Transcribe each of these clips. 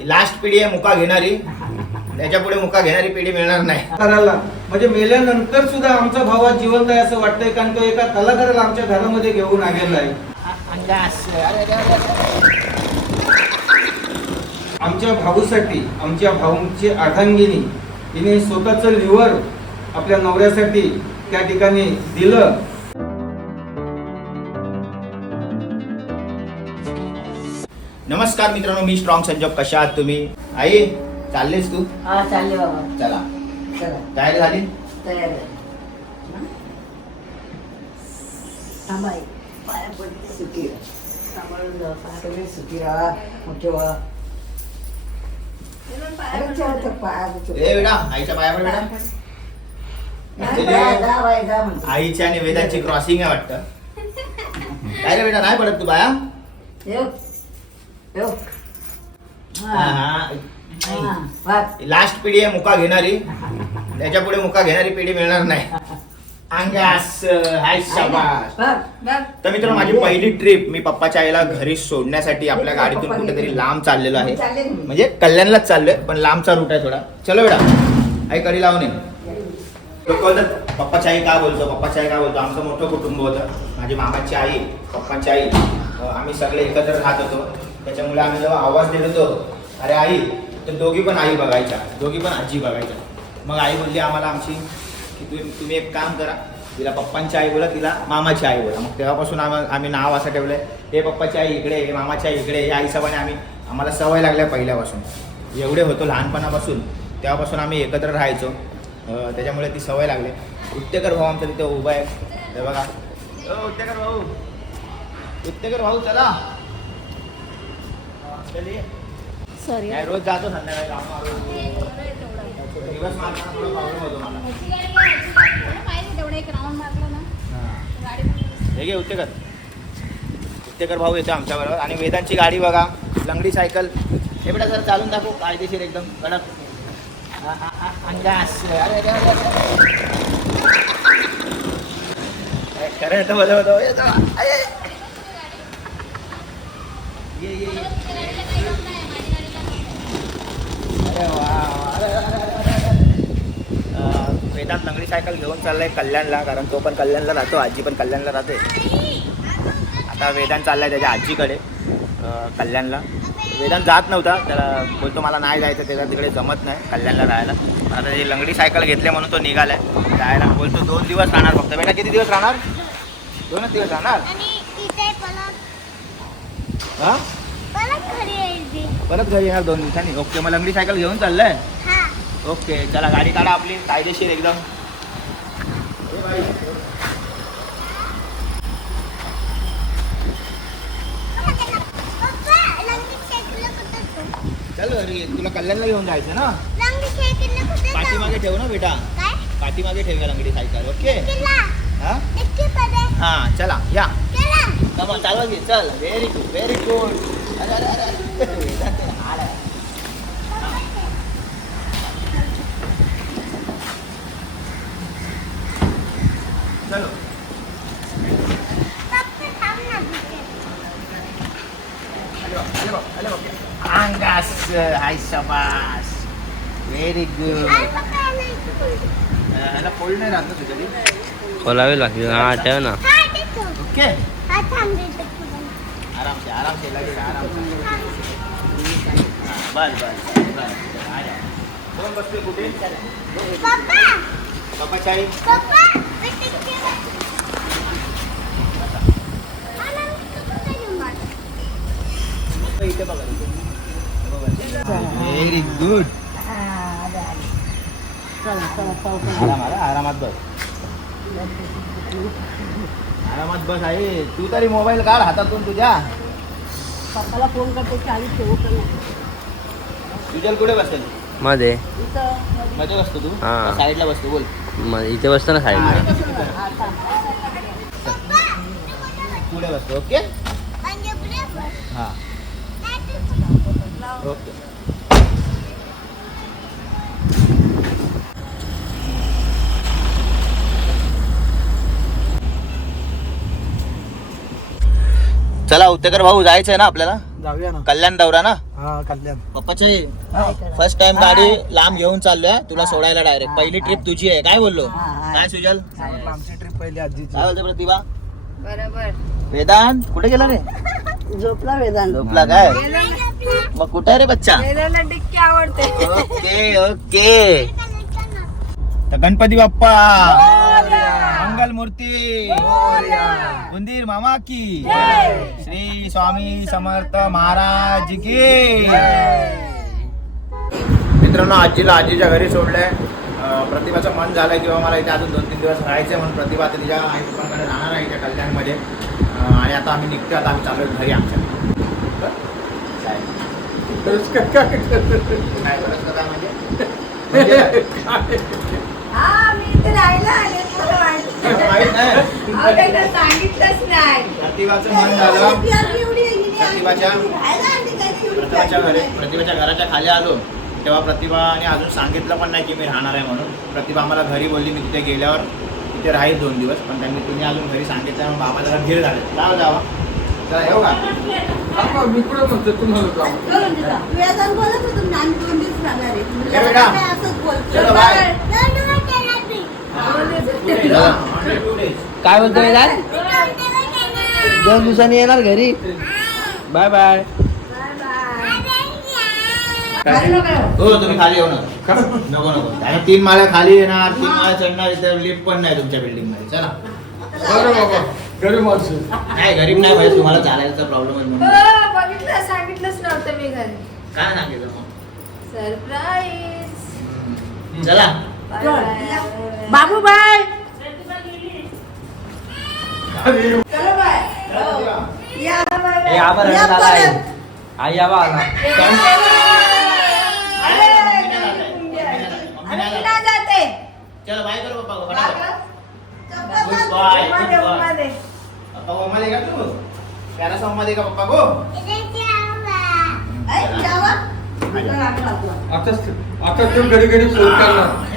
Last पिढी आहे मुका घेणारी. त्याच्या पुढे मुका घेणारी पिढी मिळणार नाही. करायला. म्हणजे मेल्यानंतर सुद्धा आमचा भाव आज जिवंत आहे असं वाटतंय कारण तो एका कलाकाराला आमच्या घरामध्ये घेऊन आलेला आहे. आमच्या भाऊसाठी आमच्या भाऊंची अर्धांगिनी तिने स्वतःचं लिव्हर आपल्या नवऱ्यासाठी त्या ठिकाणी दिलं. नमस्कार मित्रांनो मी स्ट्रॉंग संजोग. कशा आहात तुम्ही? आई चाललेस तू? हा चालले बाबा. चला. चला. तयारी झाली? तयार आहे हं? थांबा आई. पाया पडते सुखी राहा. सांभाळून जा. पायाकडे सुखी राहा. मोठे व्हा. अरे ठेव ते पाया ए बेटा आईच्या पायावर बेटा नाही, जा, जा बाई, जा म्हणते. आईच्या आणि वेदांची क्रॉसिंग आहे वाटतं. काय रे बेटा नाही पडत तू बाया. हा. लास्ट पिढी आहे मुका घेणारी. त्याच्या पुढे मुका घेणारी पिढी मिळणार नाही. अंगास हाय शाबास. बघ, बघ. तर मित्रांनो माझी पहिली ट्रिप मी पप्पाच्या आईला घरी सोडण्यासाठी आपल्या गाडीतून कुठेतरी लांब चाललेलो आहे. म्हणजे कल्याणलाच चाललोय पण लांबचा रूट आहे थोडा. चलो बेटा. आई कडी लावून ये? पप्पाची आई का बोलतो? पप्पाची आई का बोलतो? आमचं मोठं कुटुंब होतं. माझी मामाची आई पप्पाची आई. आम्ही सगळे एकत्र राहत होतो. त्याच्यामुळे आम्ही जेव्हा आवाज देत होतो अरे आई तर दोघी पण आई बघायच्या दोघी पण आजी बघायच्या. मग आई बोलली आम्हाला आमची की तुम्ही तुम्ही एक काम करा तिला पप्पांची आई बोला तिला मामाची आई बोला. मग तेव्हापासून आम्हा आम्ही नाव असं ठेवलं हे पप्पाची आई इकडे हे मामाची आई इकडे हे आई आम्ही आम्हाला सवय लागल्या पहिल्यापासून. एवढे होतो लहानपणापासून. तेव्हापासून आम्ही एकत्र राहायचो. त्याच्यामुळे ती सवय लागली. उत्तेकर भाऊ आमचा तिथे उभा आहे. ते बघा. उत्तेकर भाऊ. उत्तेकर भाऊ चला. राऊंड मारलं ना हां. गाडी घे उत्तेकर. उत्तेकर भाऊ येतो आमच्याबरोबर आणि वेदांची गाडी बघा. लंगडी सायकल. हे बेटा जर चालून दाखवू. कायदेशीर एकदम. कडक. अरे अरे, अरे, अरे. अरे, खरं येतं बरं होतं येतो आय, आय. ये ये ये. अरे वा वेदांत लंगडी सायकल घेऊन चाललाय कल्याणला कारण तो पण कल्याणला राहतो आजी पण कल्याणला राहते. आता वेदांत चाललाय त्याच्या आजीकडे कल्याणला. वेदांत जात नव्हता त्याला बोलतो मला नाही जायचं त्याला तिकडे जमत नाही कल्याणला राहायला. आता त्याची लंगडी सायकल घेतली म्हणून तो निघालाय. जायला बोलतो दोन दिवस राहणार फक्त. बेटा किती दिवस राहणार? दोनच दिवस राहणार? हा? परत घरी येणार दोन दिवसांनी. ओके मग लंगडी सायकल घेऊन चाललाय? हा. ओके चला गाडी काढा आपली. कायदेशीर एकदम. चल घरी तुला कल्याणला घेऊन जायचं ना? पाठीमागे ठेव ना बेटा. पाठीमागे ठेवूया लंगडी सायकल ओके? हा? हा चला या. चालवा घे चल व्हेरी गुड व्हेरी गुड अरे अरे अरे अरे आला. चलो पप्पा थांब ना तिथे. आले बघ, आराम से आराम से लगे आराम से थांब. हा, बस बस बस आल्या. कोण बसते कुठे पप्पा बाबा चाई पप्पा मी तिथे बस. हा, लंगी तू कुठे घेऊन आला? इथे बघा व्हेरी गुड हा, आले, आले. चला चला चौक आराम आला आरामात बस आरामात बस आहे तू तरी मोबाईल काढ हातातून तुझ्या. पप्पाला फोन करते की आधी ठेवू का तुझ्या कुठे बसेल? मध्ये. इथं. मध्ये बसतो तू? हा. साईडला बसतो? बोल. म- इथे बसतो ना साईडला. पुढे बसतो. ओके? म्हणजे. हा. ओके. चला उत्तेकर भाऊ जायचंय ना आपल्याला? जाऊया ना. कल्याण दौरा ना? हा कल्याण. पप्पाचे फर्स्ट टाइम गाडी लांब घेऊन चाललोय तुला सोडायला डायरेक्ट पहिली ट्रिप तुझी आहे. काय बोललो. काय सुजल? आमची ट्रिप पहिली आजीची. काय बोलतो प्रतिभा? बरोबर. वेदांत कुठे गेला रे? झोपला वेदांत. झोपला काय? मग कुठे आहे रे बच्चा? डिक्की आवडते. Okay okay. तर गणपती बाप्पा! मंगल मूर्ती. उंदीर मामा की. श्री स्वामी समर्थ महाराज की. मित्रांनो आजीला आजीच्या घरी सोडलंय. प्रतिभाचं मन झालंय किंवा मला इथे अजून दोन तीन दिवस राहायचंय म्हणून प्रतिभा तिच्या आई पप्पांकडे राहणार आहे इथे कल्याणमध्ये. आणि आता आम्ही निघतो आता आम्ही चालू घरी आमच्या. बरं? काय? का काय म्हणजे? राहायला सांगितलंच नाही. प्रतिभाचं मन झालं. प्रतिभाच्या प्रतिभाच्या घरी प्रतिभाच्या घराच्या खाली आलो. तेव्हा प्रतिभाने अजून सांगितलं पण नाही की मी राहणार आहे म्हणून. प्रतिभा आम्हाला घरी बोलली मी तिथे गेल्यावर तिथे राहील दोन दिवस पण त्यांनी तुम्ही अजून घरी सांगितलं मग बाबा जरा धीर झाले. जावं जावा. चला येऊ का? बाबा, मी कुठं म्हणतो तुम्हाला. चलो बाय काय बोलतो वेदांत दोन दिवस येणार. दोन दिवसांनी येणार घरी. Bye bye. हो तुम्ही खाली येऊ नका. नको नको. आणि तीन माळ्या खाली येणार तीन माळ्या चढणार इथे लिफ्ट पण नाही तुमच्या बिल्डिंगमध्ये. चला. बरं बाबा. गरीब माणसं नाही गरीब नाही पाहिजे. तुम्हाला चालायचा प्रॉब्लेम आहे म्हणून. हो, बघितलं सांगितलंच नव्हतं मी घरी. काय सांगितलं मग? सरप्राईज चला. बाबू बाय ए आबा रडत आला आहे आई आबा आला आम्ही ना जाते. चलो बाय करो पप्पा को बाय. पप्पा को तू? प्यारा सा उम्मा देगा पप्पा को. आता आता तू घडी घडी फोन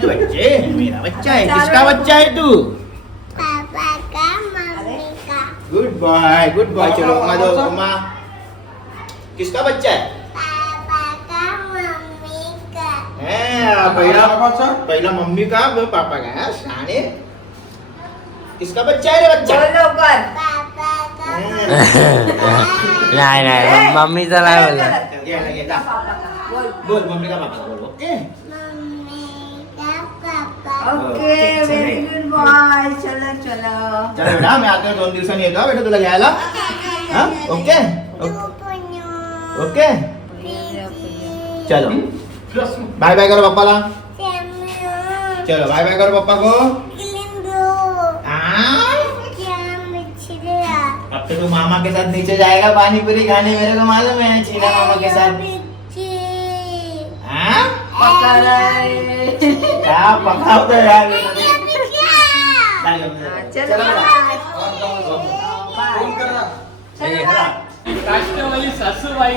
बच्चे मेरा बच्चा है किसका बच्चा है तू पापा का मम्मी का गुड बॉय गुड बॉय चलो उम्मा दो उम्मा किसका बच्चा है पापा का मम्मी का हैं, पहिला बाबाचा? पहिला मम्मी का वो पापा का हाँ, शाने किसका बच्चा है रे बच्चा बोल लवकर पापा का हैं. नाही नाही मम्मीचा नाही बोलला ये, ये, जा. पापा का. बोल. बोल मम्मी का पापा का बोल ओके मम्मी का papa okay very good boy चलो. चलो चला. बेटा मी आता दोन दिवसांनी येतो हा बेटा तुला घ्यायला. हा ओके? ओके. चलो. बाय बाय करो पप्पाला. चलो बाय बाय करो पप्पा को हाँ? अब तो तू मामा के साथ नीचे जाएगा पानी पूरी खाने मेरे को मालूम है चीना मामा के साथ. हाँ? क्या पकावतो यार. काष्टवाली सासूबाई?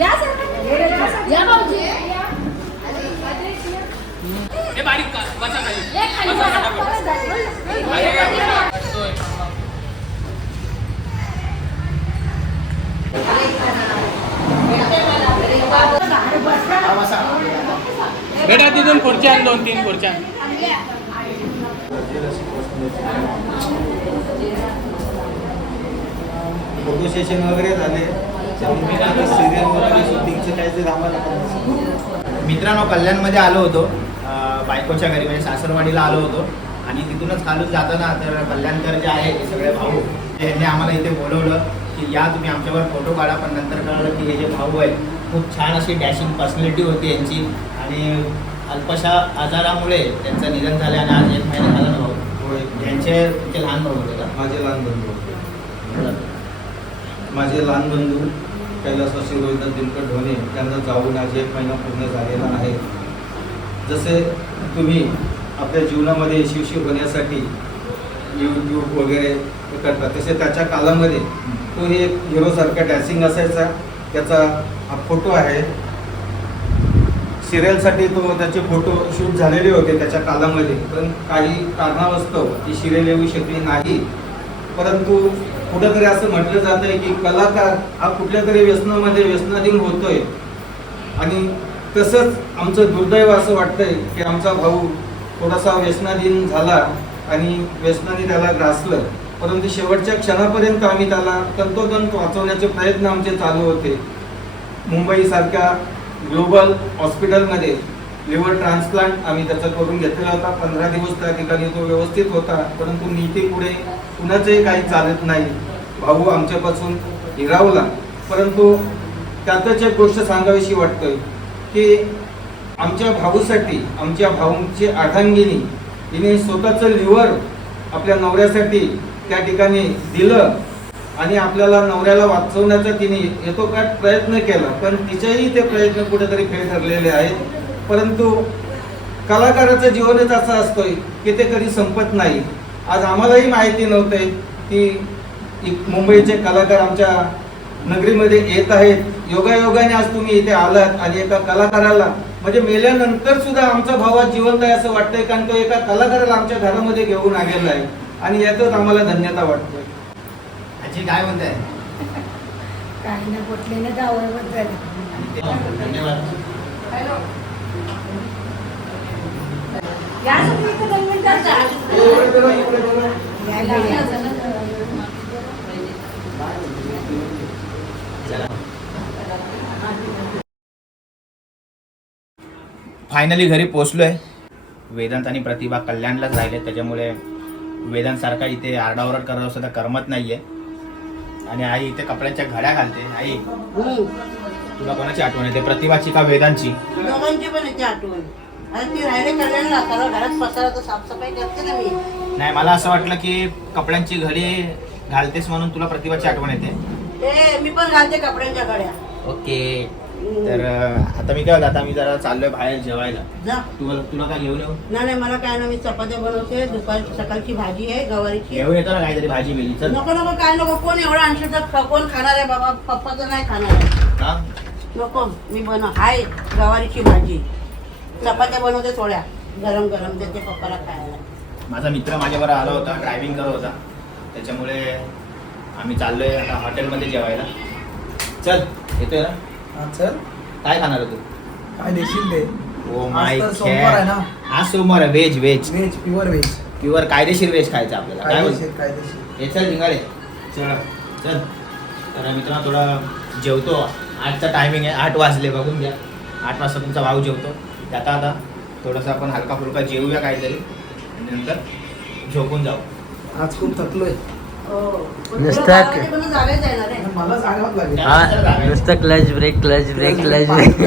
या सर या भाऊजी हा, बसा. बेटा तिथून खुर्च्या दोन तीन खुर्च्या. फोटो सेशन वगैरे झाले. सिरियल वगैरे शूटिंगचं काय ते आम्हाला मित्रांनो कल्याणमध्ये आलो होतो. बायकोच्या घरी म्हणजे सासरवाडीला आलो होतो. आणि तिथूनच खालून जाताना तर कल्याणकर जे आहे सगळे भाऊ यांनी आम्हाला इथे बोलवलं की या तुम्ही आमच्यावर फोटो काढा पण नंतर कळलं की हे जे भाऊ आहेत खूप छान अशी डॅशिंग पर्सनॅलिटी होती यांची. आणि अल्पशा आजारामुळे त्यांचं निधन झालं आणि आज एक महिना झाला ना भाऊ होय. यांचे तुमचे लहान भाऊ होते का? माझे लहान बंधू होते. माझे लहान बंधू कैलासवासी रोहिदास दिनकर ढोणे त्यांना जाऊन आज एक महिना पूर्ण झालेला आहे. जसे तुम्ही आपल्या जीवनामध्ये यशस्वी होण्यासाठी यूट्यूब वगैरे हे करता तसे त्याच्या कालामध्ये तो हे हिरोसारखा डॅसिंग असायचा. त्याचा हा फोटो आहे. सिरियलसाठी तो त्याचे फोटो शूट झालेले होते त्याच्या कालामध्ये पण काही कारणावस्तव ती सिरियल येऊ शकली नाही. परंतु कुठंतरी असं म्हटलं जात आहे की कलाकार हा कुठल्या तरी व्यसनामध्ये व्यसनाधीन होतोय. आणि तसंच आमचं दुर्दैव असं वाटतंय की आमचा भाऊ थोडासा व्यसनाधीन झाला आणि व्यसनाने त्याला ग्रासलं. परंतु शेवटच्या क्षणापर्यंत आम्ही त्याला तंतोतंत वाचवण्याचे प्रयत्न आमचे चालू होते. मुंबईसारख्या ग्लोबल हॉस्पिटलमध्ये लिव्हर ट्रान्सप्लांट आम्ही त्याचा करून घेतलेला होता. पंधरा दिवस त्या ठिकाणी तो व्यवस्थित होता परंतु नीती पुढे कुणाचंही काही चालत नाही. भाऊ आमच्यापासून हिरावला. परंतु त्यातच एक गोष्ट सांगावीशी वाटतं की आमच्या भाऊसाठी आमच्या भाऊंची आठांगिनी तिने स्वतःचं लिव्हर आपल्या नवऱ्यासाठी त्या ठिकाणी दिलं आणि आपल्याला नवऱ्याला वाचवण्याचा तिने येतो काय प्रयत्न केला पण तिचेही ते प्रयत्न कुठेतरी फेल ठरलेले आहेत. परंतु कलाकाराचं जीवनच असं असतोय की ते कधी संपत नाही. आज आम्हालाही माहिती नव्हते की इ- मुंबईचे कलाकार आमच्या नगरीमध्ये येत आहेत. योगायोगाने आज तुम्ही इथे आलात आणि एका कलाकाराला म्हणजे मेल्यानंतर सुद्धा आमचा भाव आज जिवंत आहे असं वाटतंय कारण तो एका कलाकाराला आमच्या घरामध्ये घेऊन आलेला आहे. आणि यातच आम्हाला धन्यता वाटतोय. आजी काय म्हणताय? काही ना पोटलेलं गावाबद्दल धन्यवाद. सुद्धा घरी. फायनली घरी पोचलोय. वेदांत आणि प्रतिभा कल्याणलाच राहिले. त्याच्यामुळे वेदांत सारखा इथे आरडाओरड करत असतो तर करमत नाहीये. आणि आई इथे कपड्यांच्या घड्या घालते. आई तुला कोणाची आठवण येते? प्रतिभाची का वेदांची दोघांची पण येते आठवण. नाही मला असं वाटलं की कपड्यांची घडी घालतेस म्हणून तुला प्रतिभाची आठवण येते. मी पण घालते कपड्यांच्या गड्या ओके. तर आता मी काय होतं, आता मी जरा चाललोय बाहेर जेवायला. जा. तुला तुला काय घेऊन येऊ? नाही नाही मला काय ना मी चपात्या बनवते दुपारची सकाळची भाजी आहे गवारीची. घेऊन येतो ना काहीतरी भाजी बिली चल. नको नको काय नको कोण एवढं ख- कोण खाणार आहे बाबा? पप्पा तर नाही खाणार आहे. हा? नको मी बनव हाय गवारीची भाजी. चपात्या बनवते थोड्या. गरम गरम देते पप्पाला खायला. माझा मित्र माझ्याबरोबर आला होता ड्रायव्हिंग करत होता. त्याच्यामुळे आम्ही चाललोय आता हॉटेलमध्ये जेवायला. चल येतोय ना? चल काय खाणार आहे तू काय देशील ते ओ आज माय तर सोमवार आहे ना. आज सोमवार आहे veg veg veg pure veg pure कायदेशीर व्हेज खायचं आपल्याला. काय बोलतो? कायदेशीर हे चल जिंगाडे चल चल. तर मित्रांनो थोडं जेवतो. आठचा टायमिंग आहे. आठ वाजले बघून घ्या. आठ वाजता तुमचा भाऊ जेवतो. आता आता थोडंसं आपण हलका फुलका जेवूया काहीतरी. आणि नंतर झोपून जाऊ. आज खूप थकलोय. हो पण नुसतं हा नुसतं clutch brake clutch brake clutch brake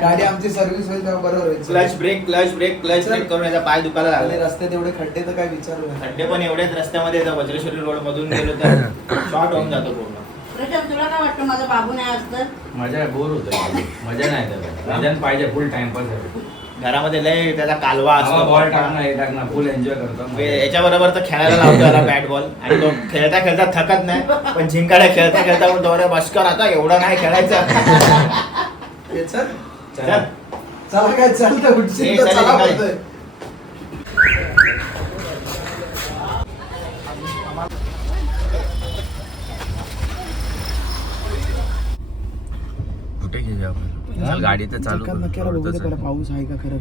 गाडी आमची सर्व्हिस होईल तेव्हा बरोबर होईल. Clutch brake clutch brake clutch brake करून याचा पाय दुखायला लागले. रस्त्यात एवढे खड्डे तर काय विचारू नका. खड्डे पण एवढेच रस्त्यामध्ये येतात वज्रेश्वरी रोड मधून गेलो तर शॉर्ट होऊन जातो पूर्ण. प्रशांत तुला काय वाटतं? माझा बाबू नाही असतं मजा बोर होतं मजा नाही त्याला मैदान पाहिजे फुल टाइमपास घरामध्ये लय त्याचा कालवा असतो. बॉल टाकणं हे टाकणं फुल एन्जॉय करतो. याच्या बरोबर तर खेळायला लावतो बॅट बॉल आणि तो खेळता खेळता थकत नाही पण जिंकायला खेळता खेळता पण दोरे बसकर आता एवढं नाही खेळायचं. चल. चल. चला काय चालतं हे उठशील तर चला चला निघाले. बोलतोय. कुठे घेऊया आपण गाडी तर चालू नक्की बघू दे करू. पहिला पाऊस आहे का खरं